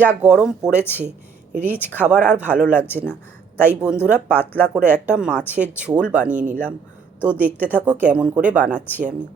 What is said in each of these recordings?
যা গরম পড়েছে, রিচ খাবার আর ভালো লাগছে না। তাই বন্ধুরা পাতলা করে একটা মাছের ঝোল বানিয়ে নিলাম। তো দেখতে থাকো কেমন করে বানাচ্ছি আমি।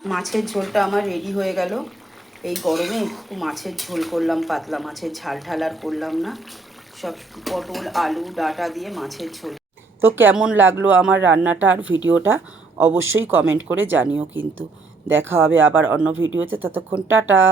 মাছের ঝোলটা আমার রেডি হয়ে গেল। এই গরমে একটু মাছের ঝোল করলাম, পাতলা মাছের ঝাল ঢাল আর করলাম না, সব পটল আলু ডাঁটা দিয়ে মাছের ঝোল। তো কেমন লাগলো আমার রান্নাটা আর ভিডিওটা অবশ্যই কমেন্ট করে জানিও কিন্তু। দেখা হবে আবার অন্য ভিডিওতে, ততক্ষণ টাটা।